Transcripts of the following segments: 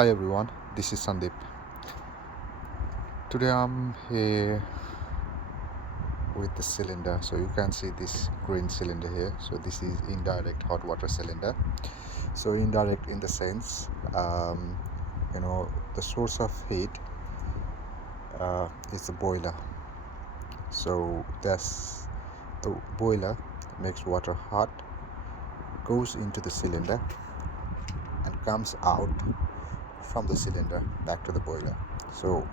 Hi everyone, this is Sandeep. Today I'm here with the cylinder. So you can see this green cylinder here. So this is indirect hot water cylinder. So indirect in the sense, the source of heat is the boiler. So that's the boiler makes water hot, goes into the cylinder and comes out from the cylinder back to the boiler. So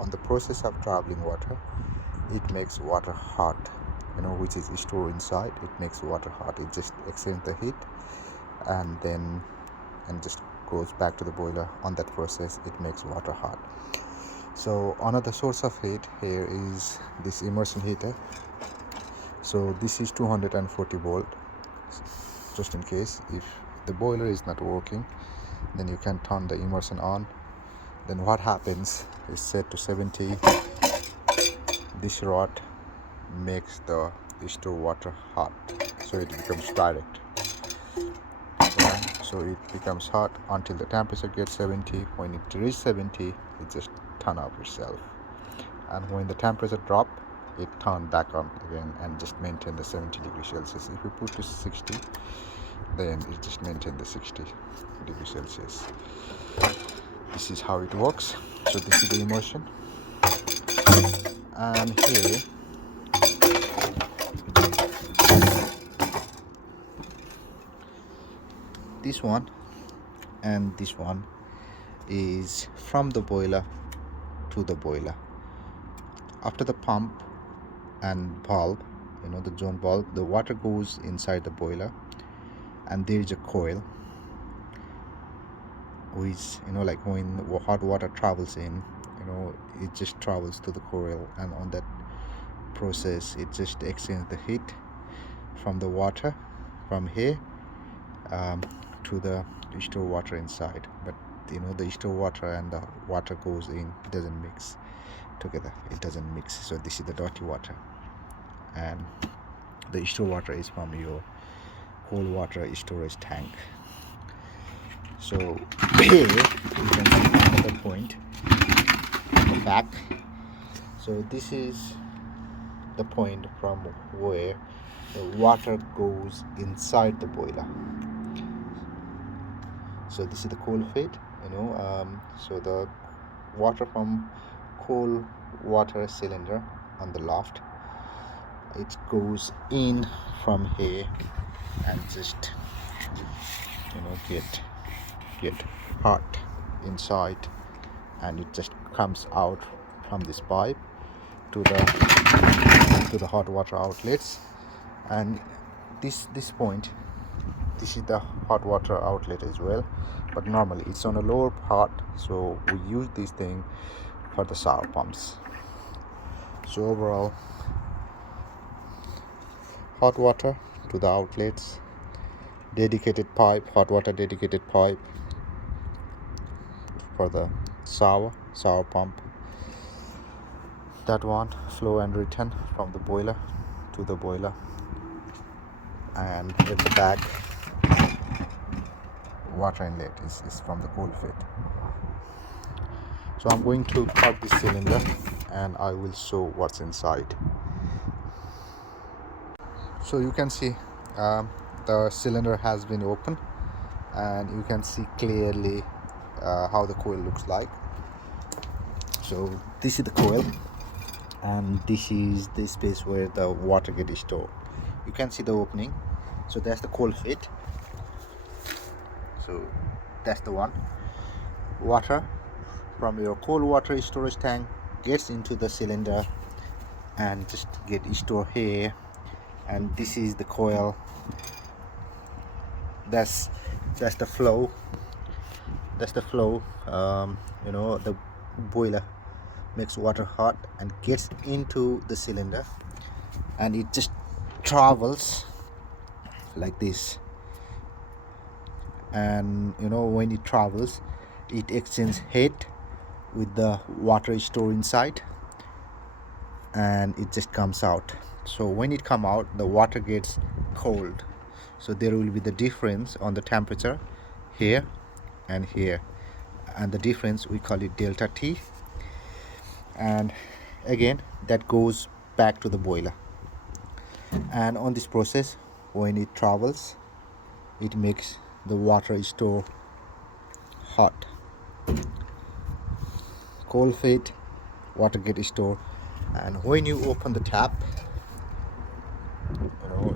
on the process of traveling water, it makes water hot, which is stored inside. It makes water hot. It just extends the heat and just goes back to the boiler. On that process, it makes water hot. So another source of heat here is this immersion heater. So this is 240 volt. Just in case if the boiler is not working, then you can turn the immersion on. Then what happens is set to 70. This rod makes the stored water hot, so it becomes direct. So it becomes hot until the temperature gets 70. When it reaches 70, it just turn off itself, and when the temperature drop, it turn back on again and just maintain the 70 degrees Celsius. If you put to 60, then it just maintain the 60 degrees Celsius. This is how it works. So this is the immersion, and here this one and this one is from the boiler to the boiler. After the pump and bulb, the zone bulb, the water goes inside the boiler, and there is a coil which, like when hot water travels in, it just travels to the coil, and on that process it just extends the heat from the water from here to the stored water inside. But the stored water and the water goes in, it doesn't mix together, it doesn't mix. So this is the dirty water, and the stored water is from your cold water storage tank. So here you can see another point at the back. So this is the point from where the water goes inside the boiler. So this is the cold feed, so the water from cold water cylinder on the left, it goes in from here and just get hot inside, and it just comes out from this pipe to the hot water outlets. And this point, this is the hot water outlet as well, but normally it's on a lower part, so we use this thing for the shower pumps. So overall, hot water to the outlets, dedicated pipe, hot water dedicated pipe for the shower pump. That one, flow and return from the boiler to the boiler, and at the back, water inlet is from the cold feed. So I'm going to cut this cylinder and I will show what's inside. So you can see the cylinder has been opened, and you can see clearly how the coil looks like. So this is the coil, and this is the space where the water gets stored. You can see the opening. So that's the cold feed. So that's the one. Water from your cold water storage tank gets into the cylinder and just get stored here. And this is the coil. That's the flow. That's the flow. The boiler makes water hot and gets into the cylinder, and it just travels like this. And when it travels, it exchanges heat with the water stored inside, and it just comes out. So when it come out, the water gets cold, so there will be the difference on the temperature here and here. and the difference we call it delta T. And again, that goes back to the boiler. And on this process, when it travels, it makes the water store hot. Cold fed water get stored, and when you open the tap,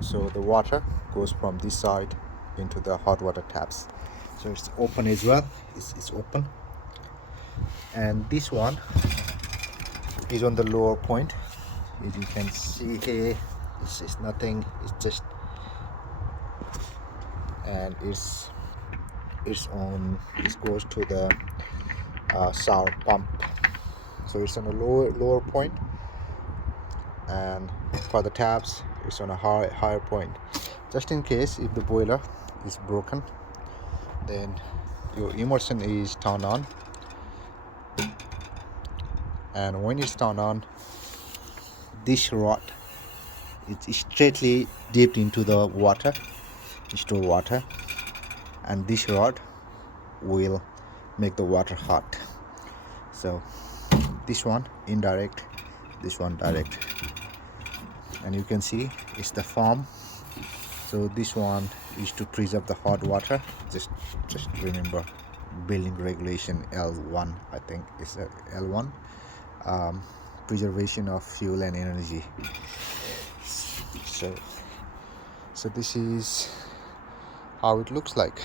so the water goes from this side into the hot water taps. So it's open as well. It's open, and this one is on the lower point. As you can see here, it's nothing. It's just, and it's on. It goes to the sour pump. So it's on a lower point, and for the taps, it's on a higher point. Just in case if the boiler is broken, then your immersion is turned on, and when it's turned on, this rod is straightly dipped into the water, stored water, and this rod will make the water hot. So this one indirect, this one direct, and you can see it's the foam. So this one is to preserve the hot water. Just remember building regulation L1, I think it's L1, preservation of fuel and energy. So this is how it looks like.